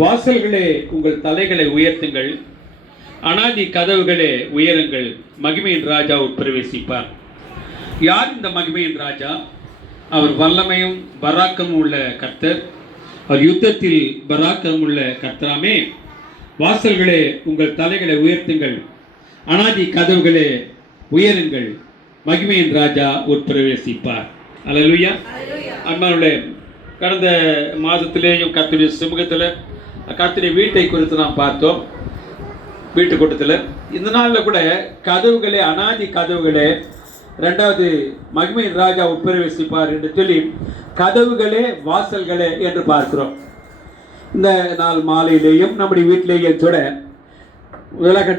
வாசல்களே உங்கள் தலைகளை உயர்த்துங்கள், அனாதி கதவுகளே உயருங்கள், மகிமையின் ராஜா உட்பிரவேசிப்பார். யார் இந்த மகிமையின் ராஜா? அவர் வல்லமையும் பராக்கமும் உள்ள கர்த்தர். அவர் யுத்தத்தில் பராக்கம் உள்ள கர்த்தராமே. வாசல்களே உங்கள் தலைகளை உயர்த்துங்கள், அனாதி கதவுகளே உயருங்கள், மகிமையின் ராஜா உட்பிரவேசிப்பார். அல்லேலூயா. அன்பானவர்களே, கடந்த மாதத்திலேயும் கர்த்தருடைய சமூகத்தில் கர்த்தருடைய வீட்டை குறித்து நாம் பார்த்தோம். வீட்டு கூட்டத்தில் இந்த நாளில் கூட கதவுகளே, அனாதி கதவுகளே, ரெண்டாவது மகிமையின் ராஜா உட்பிரவேசிப்பார் என்று சொல்லி கதவுகளே வாசல்களே என்று பார்க்கிறோம். இந்த நாள் மாலையிலேயும் நம்முடைய வீட்டிலேயும் கூட உலக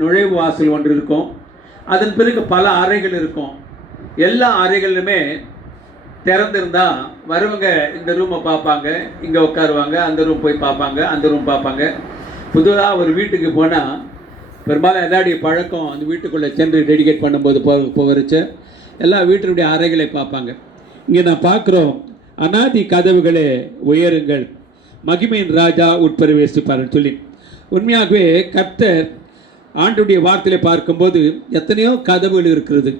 நுழைவு வாசல் ஒன்று இருக்கும். அதன் பிறகு பல அறைகள் இருக்கும். எல்லா அறைகளிலுமே திறந்திருந்தால் வருவங்க இந்த ரூமை பார்ப்பாங்க, இங்கே உட்காருவாங்க, அந்த ரூம் போய் பார்ப்பாங்க, அந்த ரூம் பார்ப்பாங்க. புதுதாக ஒரு வீட்டுக்கு போனால் பெரும்பாலும் எல்லாருடைய பழக்கம் அந்த வீட்டுக்குள்ளே சென்று டெடிகேட் பண்ணும்போது போகிறச்சு எல்லா வீட்டினுடைய அறைகளை பார்ப்பாங்க. இங்கே நான் பார்க்குறோம், அனாதி கதவுகளே உயருங்கள், மகிமையின் ராஜா உட்பிரவேசிப்பார்னு சொல்லி. உண்மையாகவே கர்த்தர் ஆண்டுடைய வார்த்தையில் பார்க்கும்போது எத்தனையோ கதவுகள் இருக்கிறது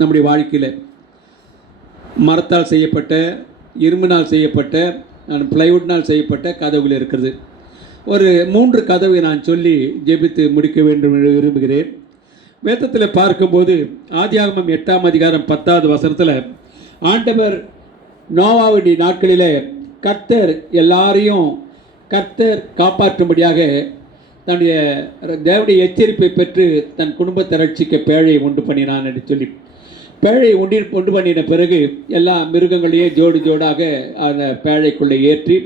நம்முடைய வாழ்க்கையில். மரத்தால் செய்யப்பட்ட, இரும்பினால் செய்யப்பட்ட, பிளைவுட்னால் செய்யப்பட்ட கதவுகள் இருக்கிறது. ஒரு 3 கதவை நான் சொல்லி ஜெபித்து முடிக்க வேண்டும் என்று விரும்புகிறேன். வேதத்தில் பார்க்கும்போது ஆதியாகமம் 8ஆம் அதிகாரம் 10வது வசனத்தில் ஆண்டவர் நோவாவுடைய நாட்களில் கர்த்தர் எல்லாரையும் காப்பாற்றும்படியாக தன்னுடைய தேவனுடைய எச்சரிப்பை பெற்று தன் குடும்பத்தை ரட்சிக்க பேழையை உண்டு பண்ணினான் என்று சொல்லி, பேழையை உண்டு பண்ணின பிறகு எல்லா மிருகங்களையும் ஜோடாக அந்த பேழைக்குள்ளே ஏற்றி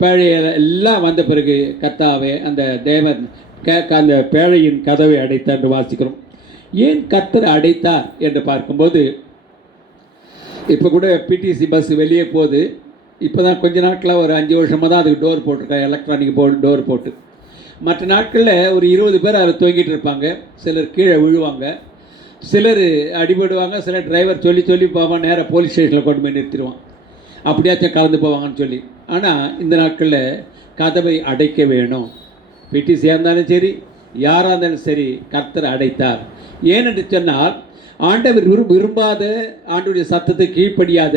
பேழையில் எல்லாம் வந்த பிறகு கர்த்தாவே அந்த தேவன் அந்த பேழையின் கதவை அடைத்தார் என்று வாசிக்கிறோம். ஏன் கர்த்தர் அடைத்தார் என்று பார்க்கும்போது, இப்போ கூட பிடிசி பஸ் வெளியே போகுது. இப்போ தான் கொஞ்ச நாட்களாக ஒரு 5 வருஷமாக தான் அதுக்கு டோர் போட்டிருக்காங்க, எலக்ட்ரானிக் டோர் போட்டு. மற்ற நாட்களில் ஒரு 20 பேர் அதில் தொங்கிட்டு இருப்பாங்க. சிலர் கீழே விழுவாங்க, சிலர் அடிபடுவாங்க, சிலர் டிரைவர் சொல்லி போவான், நேராக போலீஸ் ஸ்டேஷனில் கொண்டு போய் நிறுத்திடுவான், அப்படியாச்சும் கலந்து போவாங்கன்னு சொல்லி. ஆனால் இந்த நாட்களில் கதவை அடைக்க வேணும். பிடிசியாக இருந்தாலும் சரி, யாராக இருந்தாலும் சரி, கர்த்தர் அடைத்தார். ஏனென்று சொன்னால் ஆண்டவர் விரும்பாத, ஆண்டுடைய சத்தத்தை கீழ்ப்படியாத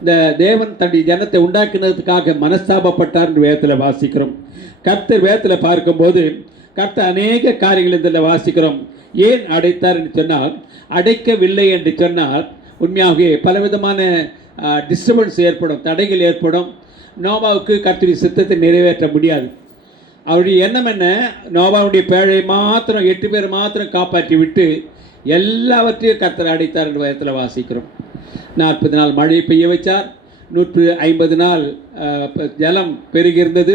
இந்த தேவன் தன்னுடைய ஜனத்தை உண்டாக்கினதுக்காக மனஸ்தாபப்பட்டார் என்று வேதத்தில் வாசிக்கிறோம். கர்த்தர் வேதத்தில் பார்க்கும்போது கர்த்தர் அநேக காரியங்கள் இதில் வாசிக்கிறோம். ஏன் அடைத்தார் என்று சொன்னால், அடைக்கவில்லை என்று சொன்னால் உண்மையாகவே பலவிதமான டிஸ்டர்பன்ஸ் ஏற்படும், தடைகள் ஏற்படும். நோவாவுக்கு கர்த்தருடைய சித்தத்தை நிறைவேற்ற முடியாது. அவருடைய எண்ணம் என்ன? நோவாவுடைய பேழை மாத்திரம் 8 பேர் மாத்திரம் காப்பாற்றி விட்டு எல்லாவற்றையும் கர்த்தர் அடைத்தார் என்ற வேதத்தில் வாசிக்கிறோம். 40 நாள் மழை பெய்ய வைத்தார். 150 நாள் ஜலம் பெருகியிருந்தது.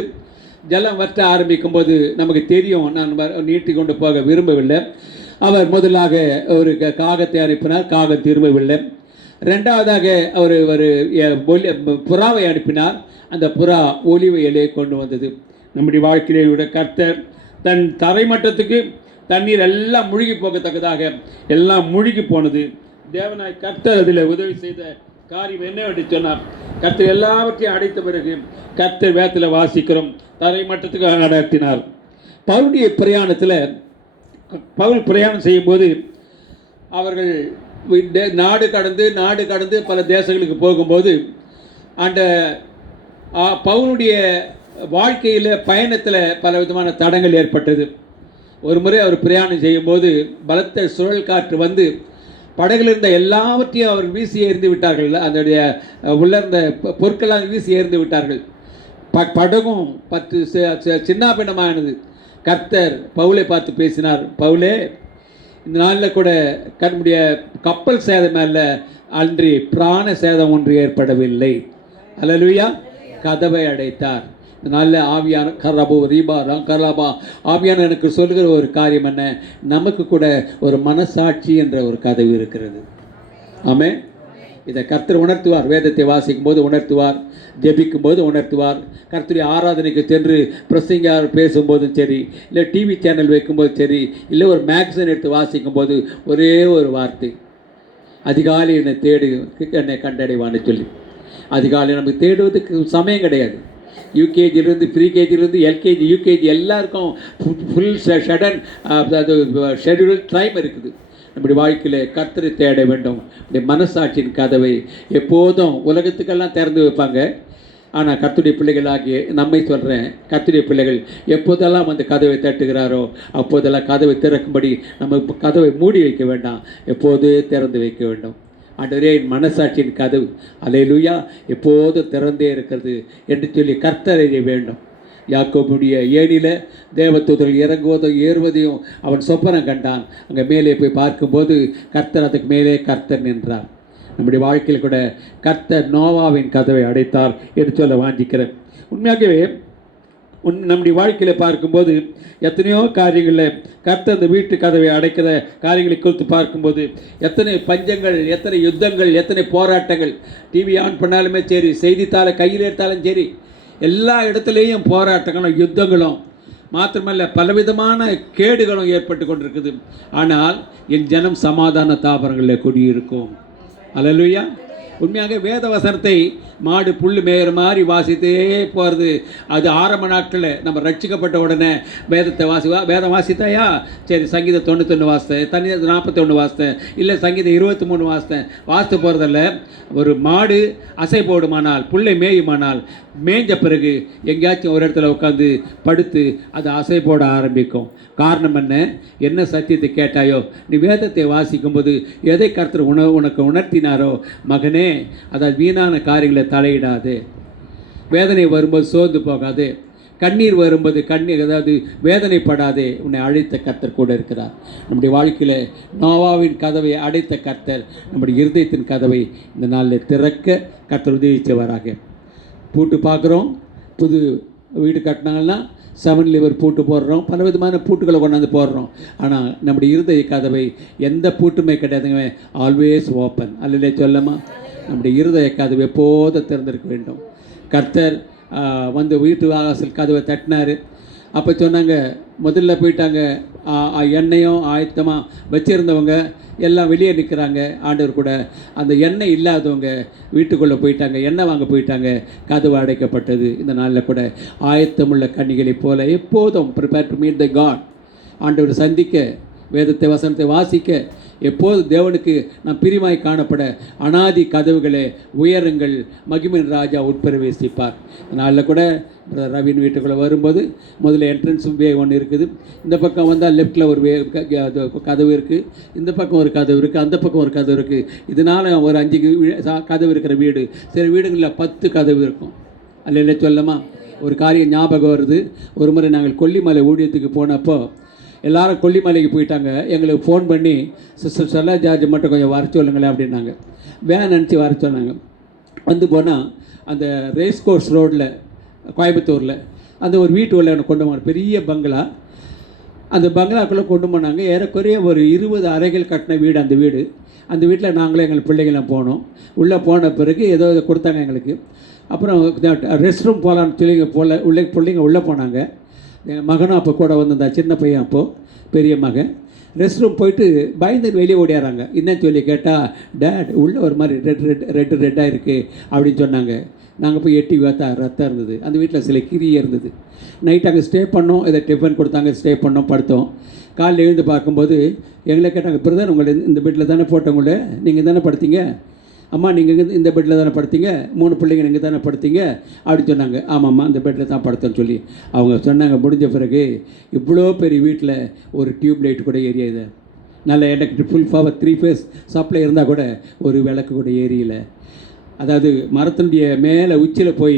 ஜலம் வற்ற ஆரம்பிக்கும் போது நமக்கு தெரியும், நான் நீட்டி கொண்டு போக விரும்பவில்லை. அவர் முதலாக ஒரு காகத்தை அனுப்பினார், காகம் திரும்பவில்லை. ரெண்டாவதாக அவர் ஒரு புறாவை அனுப்பினார், அந்த புறா ஒலிவ இலையை கொண்டு வந்தது. நம்முடைய வாழ்க்கையிலே விட கர்த்தர் தன் தரைமட்டத்துக்கு தண்ணீர் எல்லாம் முழுகி போகத்தக்கதாக எல்லாம் முழுகி போனது. தேவனாய் கர்த்தர் அதில் உதவி செய்த காரியம் என்னவென்று சொன்னார், கர்த்தர் எல்லாவற்றையும் அடைத்த பிறகு கர்த்தர் வேதத்தில் வாசிக்கிறோம், தரைமட்டத்துக்கு நடத்தினார். பவுலுடைய பிரயாணத்தில் பவுல் பிரயாணம் செய்யும்போது அவர்கள் நாடு கடந்து பல தேசங்களுக்கு போகும்போது அந்த பவுலுடைய வாழ்க்கையில் பயணத்தில் பல விதமான தடங்கள் ஏற்பட்டது. ஒரு முறை அவர் பிரயாணம் செய்யும்போது பலத்த சுழல் காற்று வந்து படகில் இருந்த எல்லாவற்றையும் அவர் வீசி எறிந்து விட்டார்கள். அதனுடைய உள்ளிருந்த பொருட்களாக வீசி எறிந்து விட்டார்கள். படகும் 10 சின்னாபின்னமானது. கர்த்தர் பவுலை பார்த்து பேசினார், பவுலே, இந்த நாளில் கூட நம்முடைய கப்பல் சேதம் அல்ல, அன்றி பிராண சேதம் ஒன்று ஏற்படவில்லை. அல்லேலூயா. கதவை அடைத்தார். இந்த நாளில் ஆவியான கரபோ ரீபா கரபா ஆவியான எனக்கு சொல்லுகிற ஒரு காரியம் என்ன, நமக்கு கூட ஒரு மனசாட்சி என்ற ஒரு கதவு இருக்கிறது. ஆமென். இதை கர்த்தர் உணர்த்துவார். வேதத்தை வாசிக்கும் போது உணர்த்துவார், ஜெபிக்கும் போது உணர்த்துவார். கர்த்தருடைய ஆராதனைக்கு சென்று பிரசங்கியார் பேசும்போதும் சரி, இல்லை டிவி சேனல் வைக்கும்போது சரி, இல்லை ஒரு மேக்சின் எடுத்து வாசிக்கும் போது ஒரே ஒரு வார்த்தை, அதிகாலை என்னை தேடு என்னை கண்டடைவான்னு சொல்லி. அதிகாலை நமக்கு தேடுவதுக்கு சமயம் கிடையாது. யூகேஜிலேருந்து ப்ரீகேஜிலேருந்து எல்கேஜி யூகேஜி எல்லாருக்கும் ஃபுல் ஷடன் அது ஷெட்யூல் டைம் இருக்குது. நம்முடைய வாழ்க்கையில் கர்த்தரை தேட வேண்டும். நம்முடைய மனசாட்சியின் கதவை எப்போதும் உலகத்துக்கெல்லாம் திறந்து வைப்பாங்க. ஆனால் கர்த்தருடைய பிள்ளைகளாகிய நம்மை சொல்கிறேன், கர்த்தருடைய பிள்ளைகள் எப்போதெல்லாம் வந்து கதவை தட்டுகிறாரோ அப்போதெல்லாம் கதவை திறக்கும்படி நம்ம கதவை மூடி வைக்க வேண்டாம், எப்போது திறந்து வைக்க வேண்டும். ஆண்டவரே, என் மனசாட்சியின் கதவு அல்லேலூயா எப்போதும் திறந்தே இருக்கிறது என்று சொல்லி கர்த்தரை வேண்டும். யாக்கோபுடைய ஏணியில் தேவதூதர்கள் இறங்குவதும் ஏறுவதையும் அவன் சொப்பனம் கண்டான். அங்கே மேலே போய் பார்க்கும்போது கர்த்தர் அதுக்கு மேலே கர்த்தர் நின்றார். நம்முடைய வாழ்க்கையில் கூட கர்த்தர் நோவாவின் கதவை அடைத்தார் என்று சொல்ல வாஞ்சிக்கிறேன். உண்மையாகவே நம்முடைய வாழ்க்கையில் பார்க்கும்போது எத்தனையோ காரியங்களில் கர்த்தர் அந்த வீட்டு கதவை அடைக்கிற காரியங்களை குறித்து பார்க்கும்போது எத்தனை பஞ்சங்கள், எத்தனை யுத்தங்கள், எத்தனை போராட்டங்கள். டிவி ஆன் பண்ணாலுமே சரி, செய்தித்தாளை கையில் எடுத்தாலும் சரி, எல்லா இடத்துலையும் போராட்டங்களும் யுத்தங்களும் மாத்திரமல்ல பலவிதமான கேடுகளும் ஏற்பட்டு கொண்டிருக்குது. ஆனால் என் ஜனம் சமாதான தாபரங்களில் குடியிருக்கும். அல்லேலூயா. உண்மையாக வேத வசனத்தை மாடு புல் மேயிற மாதிரி வாசித்தே போகிறது. அது ஆரம்ப நாட்களில் நம்ம ரட்சிக்கப்பட்ட உடனே வேதத்தை வேதம் வாசித்தாயா, சரி சங்கீதம் 91 வாசித்தேன், தனி 41 வாசித்தேன், இல்லை சங்கீதம் 23 வாசித்து போகிறதில்ல. ஒரு மாடு அசை போடுமானால், புல்லை மேயுமானால், மேய்ஞ்ச பிறகு எங்கேயாச்சும் ஒரு இடத்துல உட்காந்து படுத்து அது அசை போட ஆரம்பிக்கும். காரணம் என்ன சத்தியத்தை கேட்டாயோ, நீ வேதத்தை வாசிக்கும்போது எதை கர்த்தர் உனக்கு உணர்த்தினாரோ, மகனே அதாவது வீணான காரியங்களை தலையிடாது. வேதனை வரும்போது சோர்ந்து போகாது, கண்ணீர் வரும்போது அதாவது வேதனைப்படாதே. உன்னை அழைத்த கர்த்தர் கூட இருக்கிறார். நம்முடைய வாழ்க்கையில் நோவாவின் கதவை அடைத்த கர்த்தர் நம்முடைய இருதயத்தின் கதவை இந்த நாளில் திறக்க கர்த்தர் உதவிச்சவராக. பூட்டு பார்க்குறோம், புது வீடு கட்டினாங்கன்னா 7 லிவர் பூட்டு போடுறோம், பல விதமான பூட்டுகளை கொண்டாந்து போடுறோம். ஆனால் நம்முடைய இருதய கதவை எந்த பூட்டுமே கிடையாதுங்க, ஆல்வேஸ் ஓப்பன். அல்லையே சொல்லமா, நம்முடைய இருதய கதவை எப்போதும் திறந்திருக்க வேண்டும். கர்த்தர் வந்து வீட்டு வாசல் கதவை தட்டினார். அப்போ சொன்னாங்க, முதல்ல போயிட்டாங்க, எண்ணெயும் ஆயத்தமாக வச்சுருந்தவங்க எல்லாம் வெளியே நிற்கிறாங்க. ஆண்டவர் கூட அந்த எண்ணெய் இல்லாதவங்க வீட்டுக்குள்ளே போயிட்டாங்க, எண்ணெய் வாங்க போயிட்டாங்க. கதவு அடைக்கப்பட்டது. இந்த நாளில் கூட ஆயத்தமுள்ள கன்னிகளைப் போல எப்போதும் prepare to meet the God. ஆண்டவர் சந்திக்க, வேதத்தை வசனத்தை வாசிக்க, எப்போது தேவனுக்கு நாம் பிரிமாய் காணப்பட அனாதி கதவுகளே உயரங்கள், மகிமின் ராஜா உட்பிரவேசிப்பார். நாளில் கூட ரவின் வீட்டுக்குள்ளே வரும்போது முதல்ல என்ட்ரன்ஸ் வே ஒன்று இருக்குது. இந்த பக்கம் வந்தால் லெஃப்டில் ஒரு கதவு இருக்குது, இந்த பக்கம் ஒரு கதவு இருக்குது, அந்த பக்கம் ஒரு கதவு இருக்குது. இதனால் ஒரு 5 கதவு இருக்கிற வீடு. சில வீடுகளில் 10 கதவு இருக்கும். அல்ல சொல்லமா, ஒரு காரியம் ஞாபகம் வருது. ஒரு முறை நாங்கள் கொல்லிமலை ஊழியத்துக்கு போனப்போ எல்லாரும் கொல்லிமலைக்கு போயிட்டாங்க. எங்களுக்கு ஃபோன் பண்ணி, சிஸ்டர் செல்லா ஜார்ஜ் மட்டும் கொஞ்சம் வர சொல்லுங்களேன் அப்படின்னாங்க. வேன் அனுப்பிச்சி வர சொன்னாங்க. வந்து போனால் அந்த ரேஸ் கோர்ஸ் ரோட்டில் கோயம்புத்தூரில் அந்த ஒரு வீட்டு உள்ள கொண்டு போனாங்க, பெரிய பங்களா. அந்த பங்களாக்குள்ளே கொண்டு போனாங்க. ஏறக்குறைய ஒரு 20 அறைகள் கட்டின வீடு அந்த வீடு. அந்த வீட்டில் நாங்களும் எங்கள் பிள்ளைங்களாம் போனோம். உள்ளே போன பிறகு ஏதோ இதை கொடுத்தாங்க எங்களுக்கு. அப்புறம் ரெஸ்ட் ரூம் போகலான்னு சொல்லி பிள்ளைங்க உள்ளே போனாங்க. என் மகனும் அப்போ கூட வந்திருந்தா, சின்ன பையன் அப்போது, பெரிய மகன். ரெஸ்ட் ரூம் போயிட்டு பயந்து வெளியே ஓடியாராங்க. என்னன்னு சொல்லி கேட்டால், டேட் உள்ளே ஒரு மாதிரி ரெட்டாக இருக்குது அப்படின்னு சொன்னாங்க. நாங்கள் போய் எட்டி பார்த்தா ரத்தம் இருந்தது. அந்த வீட்டில் சில கிரியை இருந்தது. நைட் அங்கே ஸ்டே பண்ணோம். இதை டிஃபன் கொடுத்தாங்க, ஸ்டே பண்ணோம், படுத்தோம். காலையில் எழுந்து பார்க்கும்போது எங்களை கேட்டாங்க, பிரதர் உங்களை இந்த பெட்டில் தானே போட்டவங்கள, நீங்கள் தானே படுத்தீங்க? அம்மா நீங்கள் இந்த பெட்டில் தானே படுத்தீங்க? 3 பிள்ளைங்க நீங்கள் தானே படுத்தீங்க அப்படின்னு சொன்னாங்க. ஆமாம்மா இந்த பெட்டில் தான் படுத்தோன்னு சொல்லி அவங்க சொன்னாங்க. முடிஞ்ச பிறகு இவ்வளோ பெரிய வீட்டில் ஒரு டியூப் லைட் கூட எரியுது. நல்ல electric full power 3 face supply இருந்தால் கூட ஒரு விளக்கு கூட எரியல. அதாவது மரத்தினுடைய மேலே உச்சியில் போய்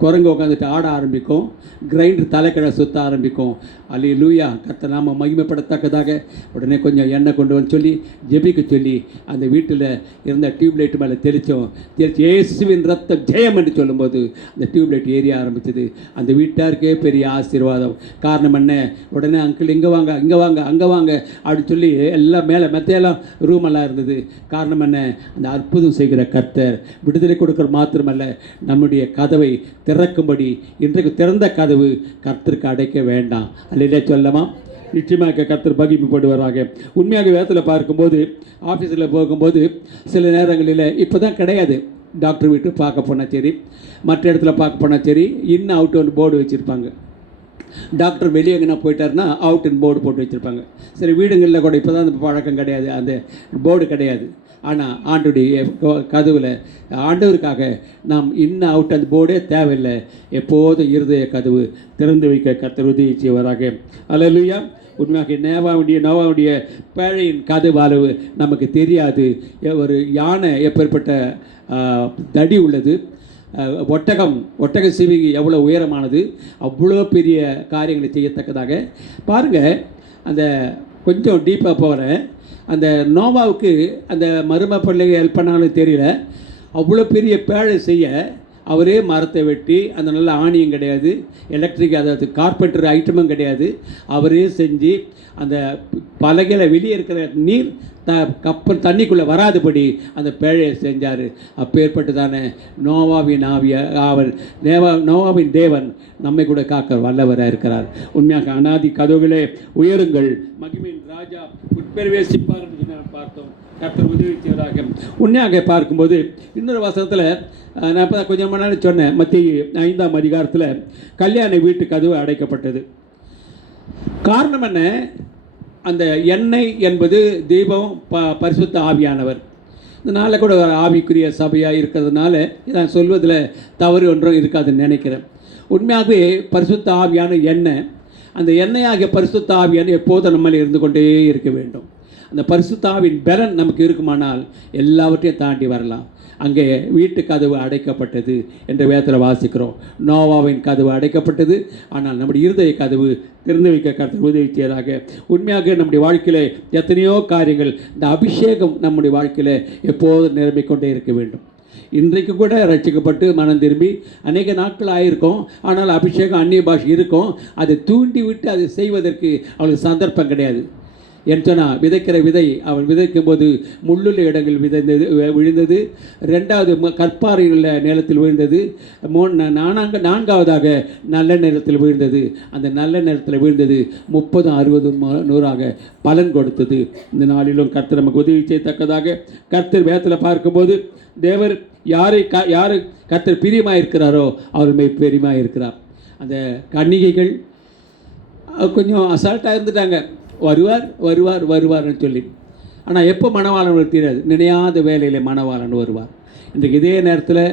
குரங்கு உட்காந்துட்டு ஆட ஆரம்பிக்கும், கிரைண்டர் தலைக்கிழ சுற்ற ஆரம்பிக்கும். அல்லேலூயா, கர்த்தர் நாம மகிமைப்படத்தக்கதாக. உடனே கொஞ்சம் எண்ணெய் கொண்டு வந்து சொல்லி ஜெபிக்க சொல்லி அந்த வீட்டில் இருந்த டியூப்லைட் மேலே தெளித்து இயேசுவின் ரத்தம் ஜெயம் என்று சொல்லும்போது அந்த டியூப்லைட் ஏரிய ஆரம்பிச்சது. அந்த வீட்டாருக்கே பெரிய ஆசீர்வாதம். காரணம் என்ன? உடனே அங்கிள் இங்கே வாங்க, இங்கே வாங்க, அங்கே வாங்க அப்படின்னு சொல்லி எல்லாம் மேலே மெத்தையெல்லாம் ரூமெல்லாம் இருந்தது. காரணம் என்ன? அந்த அற்புதம் செய்கிற கர்த்தர் விடுதலை கொடுக்குற மாத்திரமல்ல, நம்முடைய கதவை திறக்கும்படி இன்றைக்கு திறந்த கதவு கர்த்தருக்கு அடைக்க வேண்டாம். அல்லையே சொல்லமா, நிச்சயமாக கர்த்தர் மகிமைப்படுவாராக. உண்மையாக வேதத்தில் பார்க்கும்போது, ஆஃபீஸில் போகும்போது சில நேரங்களில் இப்போ தான் கிடையாது, டாக்டர் வீட்டு பார்க்க போனால் சரி, மற்ற இடத்துல பார்க்க போனால் சரி, இன் அவுட் வந்து போர்டு வச்சுருப்பாங்க. டாக்டர் வெளியே எங்கன்னா போயிட்டாருன்னா அவுட்டுன்னு போர்டு போட்டு வச்சுருப்பாங்க. சரி, வீடுங்களில் கூட இப்போ தான் அந்த பழக்கம் கிடையாது, அந்த போர்டு கிடையாது. ஆனால் ஆண்டுடைய கதவில் ஆண்டவருக்காக நாம் இன்னும் அவுட் அந்த போர்டே தேவையில்லை. எப்போதும் இருதய கதவு திறந்து வைக்க கர்த்தர் உதவி செய்வாராக. அல்லேலூயா. உண்மையாக நோவாவுடைய பேழையின் கதவு அளவு நமக்கு தெரியாது. ஒரு யானை எப்பேற்பட்ட தடி உள்ளது, ஒட்டக சிவிகி எவ்வளோ உயரமானது, அவ்வளோ பெரிய காரியங்களை செய்யத்தக்கதாக. பாருங்கள், அந்த கொஞ்சம் டீப்பாக போகிறேன். அந்த நோவாவுக்கு அந்த மரும பிள்ளைங்க ஹெல்ப் பண்ணாலும் தெரியல, அவ்வளோ பெரிய பேழை செய்ய அவரே மரத்தை வெட்டி, அந்த நல்ல ஆணியும் கிடையாது, எலக்ட்ரிக் அதாவது கார்பெண்டர் ஐட்டமும் கிடையாது, அவரே செஞ்சு அந்த பலகையில் வெளியே இருக்கிற நீர் கப்பல் தண்ணிக்குள்ளே வராதுபடி அந்த பேழையை செஞ்சார். அப்பேற்பட்டதான நோவாவின் நோவாவின் தேவன் நம்மை கூட காக்க வல்லவராக இருக்கிறார். உண்மையாக அநாதி கதவுகளே உயருங்கள், மகிமையின் ராஜா உட்பிரவேசிப்பார் என்று நாம் பார்த்தோம். கர்த்தர் உதவி செய்வதாக. உண்மையாக பார்க்கும்போது இன்னொரு வசனத்தில் நான் இப்போ கொஞ்சம் முன்னாடி சொன்னேன், மத்திய 5ஆம் அதிகாரத்தில் கல்யாண வீட்டு கதவு அடைக்கப்பட்டது. காரணம் என்ன? அந்த எண்ணெய் என்பது தீபம், பரிசுத்த ஆவியானவர். இதனால் கூட ஒரு ஆவிக்குரிய சபையாக இருக்கிறதுனால நான் சொல்வதில் தவறு ஒன்றும் இருக்காதுன்னு நினைக்கிறேன். உண்மையாகவே பரிசுத்த ஆவியான எண்ணெய், அந்த எண்ணெயாகிய பரிசுத்த ஆவியான எப்போதும் நம்மளே இருந்து கொண்டே இருக்க வேண்டும். அந்த பரிசுத்த ஆவியின் பலன் நமக்கு இருக்குமானால் எல்லாவற்றையும் தாண்டி வரலாம். அங்கே வீட்டு கதவு அடைக்கப்பட்டது என்று வேதத்தில் வாசிக்கிறோம். நோவாவின் கதவு அடைக்கப்பட்டது, ஆனால் நம்முடைய இருதய கதவு திறந்து வைக்க கர்த்தர் உதவி செய்வதாக. உண்மையாக நம்முடைய வாழ்க்கையில் எத்தனையோ காரியங்கள், இந்த அபிஷேகம் நம்முடைய வாழ்க்கையில் எப்போதும் நிரம்பிக்கொண்டே இருக்க வேண்டும். இன்றைக்கு கூட ரட்சிக்கப்பட்டு மனம் திரும்பி அநேக நாட்கள் ஆகியிருக்கும், ஆனால் அபிஷேகம் அந்நிய பாஷை இருக்கும். அதை தூண்டி விட்டு அதை செய்வதற்கு அவளுக்கு சந்தர்ப்பம் கிடையாது. என்று சொன்னால், விதைக்கிற விதை அவன் விதைக்கும் போது முள்ளுள்ள இடங்கள் விழுந்தது, 2வது கற்பாறையில் உள்ள நிலத்தில் விழுந்தது, 4வதாக நல்ல நிலத்தில் விழுந்தது. அந்த நல்ல நிலத்தில் விழுந்தது 30, 60, 100 பலன் கொடுத்தது. இந்த நாளிலும் கர்த்தர் நமக்கு உதவி செய்யத்தக்கதாக. கர்த்தர் வேதத்தில் பார்க்கும்போது தேவர் யாரு கர்த்தர் பிரியமாக இருக்கிறாரோ அவர் மேல் பிரியமாக இருக்கிறார். அந்த கன்னிகைகள் கொஞ்சம் அசால்ட்டாக இருந்துட்டாங்க, வருவார்னு சொல்லி. ஆனால் எப்போ மணவாளன் தெரியாது, நினையாத வேலையில் மணவாளன் வருவார். இன்றைக்கு இதே நேரத்தில்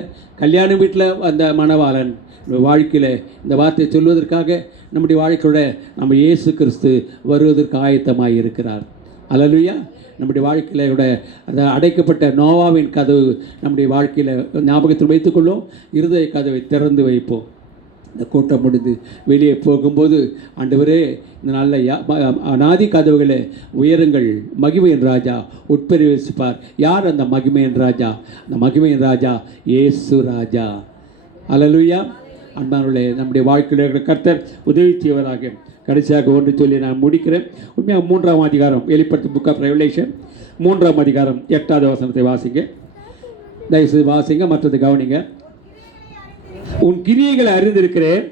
கல்யாண வீட்டில் அந்த மணவாளன் வாழ்க்கையில் இந்த வார்த்தையை சொல்வதற்காக நம்முடைய வாழ்க்கையோட நம்ம இயேசு கிறிஸ்து வருவதற்கு ஆயத்தமாக இருக்கிறார். அல்லேலூயா. நம்முடைய வாழ்க்கையில் கூட அந்த அடைக்கப்பட்ட நோவாவின் கதவு நம்முடைய வாழ்க்கையில் ஞாபகத்தில் வைத்துக்கொள்ளும். இருதய கதவை திறந்து வைப்போம். இந்த கூட்டம் முடிந்து வெளியே போகும்போது, ஆண்டவரே இந்த நல்ல அநாதி கதவுகளை உயருங்கள், மகிமையின் ராஜா உட்பிரவேசிப்பார். யார் அந்த மகிமையின் ராஜா? அந்த மகிமையின் ராஜா இயேசு ராஜா. அல்லேலூயா. அன்பானவர்களே, நம்முடைய வாழ்க்கையில் கர்த்தர் உதவி செய்வதாக. கடைசியாக ஒன்று சொல்லி நான் முடிக்கிறேன். உண்மையாக 3ஆம் அதிகாரம், வெளிப்படுத்தும் புக் ஆஃப் ரெவலேஷன் 3ஆம் அதிகாரம் 8வது வசனத்தை வாசிங்க. தயவுசெய்து வாசிங்க, மற்றது கவனிங்க. உன் கிரியைகளை அறிந்திருக்கிறேன்,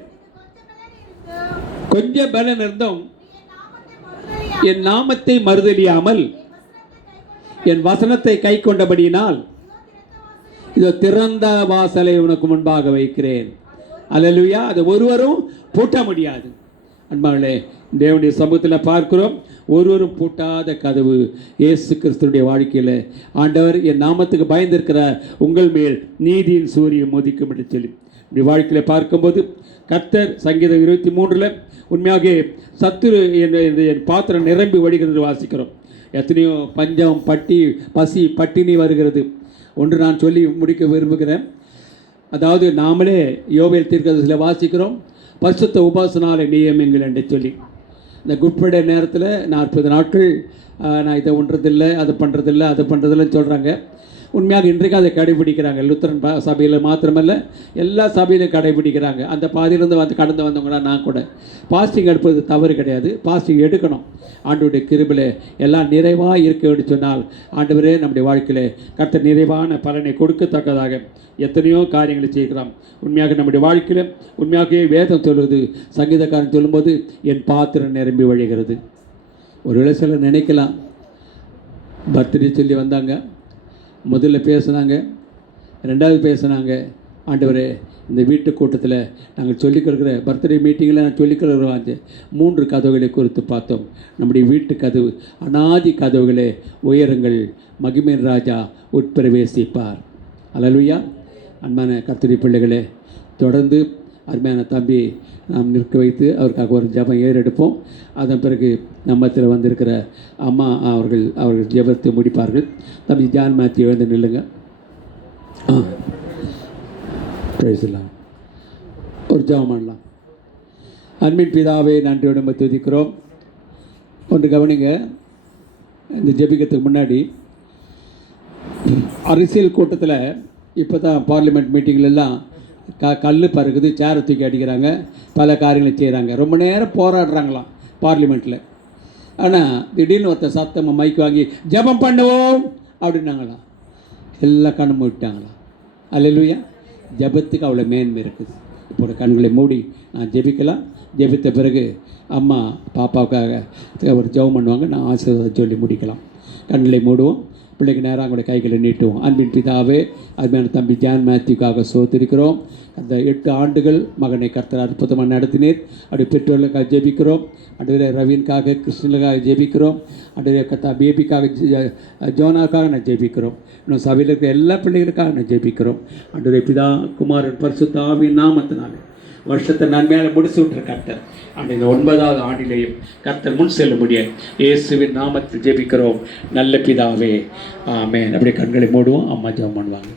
கொஞ்சம் பலன் இருந்தும் என் நாமத்தை மறுதலியாமல் என் வசனத்தை கை கொண்டபடியினால் இதோ திறந்த வாசலை உனக்கு முன்பாக வைக்கிறேன். அல்லேலூயா. அதை ஒருவரும் பூட்ட முடியாது. அன்பாளே, தேவனுடைய சமூகத்தில் பார்க்கிறோம், ஒருவரும் பூட்டாத கதவு இயேசு கிறிஸ்துடைய வாழ்க்கையில். ஆண்டவர் என் நாமத்துக்கு பயந்திருக்கிறார், உங்கள் மேல் நீதியின் சூரியன் உதிக்கும் என்று சொல்லி இப்படி வாழ்க்கையில் பார்க்கும்போது கர்த்தர் சங்கீதம் 23 உண்மையாக சத்துரு என் பாத்திரம் நிரம்பி வடிகிறது வாசிக்கிறோம். எத்தனையோ பஞ்சம், பசி, பட்டினி வருகிறது. ஒன்று நான் சொல்லி முடிக்க விரும்புகிறேன். அதாவது நாமளே யோவேல் தீர்க்கதரிசியில் வாசிக்கிறோம், பரிசுத்த உபாசனாலை நியமிங்கள் என்று சொல்லி. இந்த குட் ஃப்ரைடே நேரத்தில் 40 நாட்கள் நான் இதை ஒன்றதில்லை, அதை பண்ணுறதில்லைன்னு சொல்கிறாங்க. உண்மையாக இன்றைக்கு அதை கடைபிடிக்கிறாங்க. லுத்தரன் சபையில் மாத்திரமல்ல, எல்லா சபையிலும் கடைபிடிக்கிறாங்க. அந்த பாதியிலிருந்து கடந்து வந்தவங்களா நான் கூட. பாஸ்டிங் எடுப்பது தவறு கிடையாது, பாஸ்டிங் எடுக்கணும். ஆண்டவருடைய கிருபையில் எல்லாம் நிறைவாக இருக்க வேண்டும் சொன்னால், ஆண்டவரே நம்முடைய வாழ்க்கையில் கர்த்தர் நிறைவான பலனை கொடுக்கத்தக்கதாக எத்தனையோ காரியங்களை செய்கிறோம். உண்மையாக நம்முடைய வாழ்க்கையில் உண்மையாகவே வேதம் சொல்வது, சங்கீதக்காரன் சொல்லும்போது என் பாத்திரம் நிரம்பி வழிகிறது. ஒரு சிலர் நினைக்கலாம், பர்த்டே சொல்லி வந்தாங்க, முதல்ல பேசுனாங்க, ரெண்டாவது பேசுனாங்க, ஆண்டவரே இந்த வீட்டு கூட்டத்தில் நாங்கள் சொல்லிக் கொடுக்குற பர்த்டே மீட்டிங்கில் நான் சொல்லிக் கொடுக்குற அந்த 3 கதவுகளை குறித்து பார்த்தோம். நம்முடைய வீட்டு கதவு அநாதி கதவுகளே உயரங்கள், மகிமையின் ராஜா உட்பிரவேசிப்பார். அல்லேலூயா. அன்பான கர்த்தருடைய பிள்ளைகளே, தொடர்ந்து அருமையான தம்பி நாம் நிற்க வைத்து அவருக்காக ஒரு ஜெபம் ஏறெடுப்போம். அதன் பிறகு நம்மத்தில் வந்திருக்கிற அம்மா அவர்கள் ஜெபத்தை முடிப்பார்கள். தம்பி ஜான் மேத்யூ எழுந்து நில்லுங்க. பேசலாம், ஒரு ஜெபம் பண்ணலாம். அன்பின் பிதாவே, நன்றியோடு நம்ம துதிக்கிறோம். ஒன்று கவனிங்க, இந்த ஜெபிக்கிறதுக்கு முன்னாடி அரசியல் கூட்டத்தில் இப்போ தான் பார்லிமெண்ட் மீட்டிங்லெல்லாம் கல் பறக்குது, சேரை தூக்கி அடிக்கிறாங்க, பல காரியங்களை செய்கிறாங்க, ரொம்ப நேரம் போராடுறாங்களாம் பார்லிமெண்ட்டில். ஆனால் திடீர்னு ஒருத்தர் சத்தமாக மைக் வாங்கி ஜெபம் பண்ணுவோம் அப்படின்னாங்களாம். எல்லாம் கண்ணு மூடிட்டாங்களாம். அல்லேலூயா. ஜெபத்துக்கு அவ்வளோ மேன்மை இருக்குது. இப்போ கண்களை மூடி நான் ஜெபிக்கலாம். ஜெபித்த பிறகு அம்மா பாப்பாவுக்காக ஒரு ஜெபம் பண்ணுவாங்க. நான் ஆசீர்வாதம் சொல்லி முடிக்கலாம். கண்களை மூடுவோம். பிள்ளைக்கு நேராக அவங்களுடைய கைகளை நீட்டுவோம். அன்பின் பிதாவே, அருமையான தம்பி ஜான் மேத்யூக்காக சோத்திருக்கிறோம். அந்த 8 ஆண்டுகள் மகனை கர்த்தர் அற்புதமாக நடத்தினீர். அப்படி பெற்றோர்களுக்காக ஜெபிக்கிறோம். அடுத்த ரவீனுக்காக, கிருஷ்ணனுக்காக ஜெபிக்கிறோம். அடுத்த கத்தா பேபிக்காக, ஜோனாக்காக நான் ஜெபிக்கிறோம். இன்னும் சபையில் இருக்கிற எல்லா பிள்ளைகளுக்காக நான் ஜெபிக்கிறோம். அடுத்த பிதா குமாரன் பரிசுத்த ஆவியின் நாமத்தினாலே வருஷத்தை நன்மையாக முடிச்சு விட்டுற கர்த்தர் அந்த இந்த 9வது ஆண்டிலேயும் கர்த்தர் முன் செல்ல முடியாது. இயேசுவின் நாமத்தில் ஜெபிக்கிறோம் நல்ல பிதாவே, ஆமென். அப்படியே கண்களை மூடுவோம். அம்மா ஜெபம் பண்ணுவாங்க.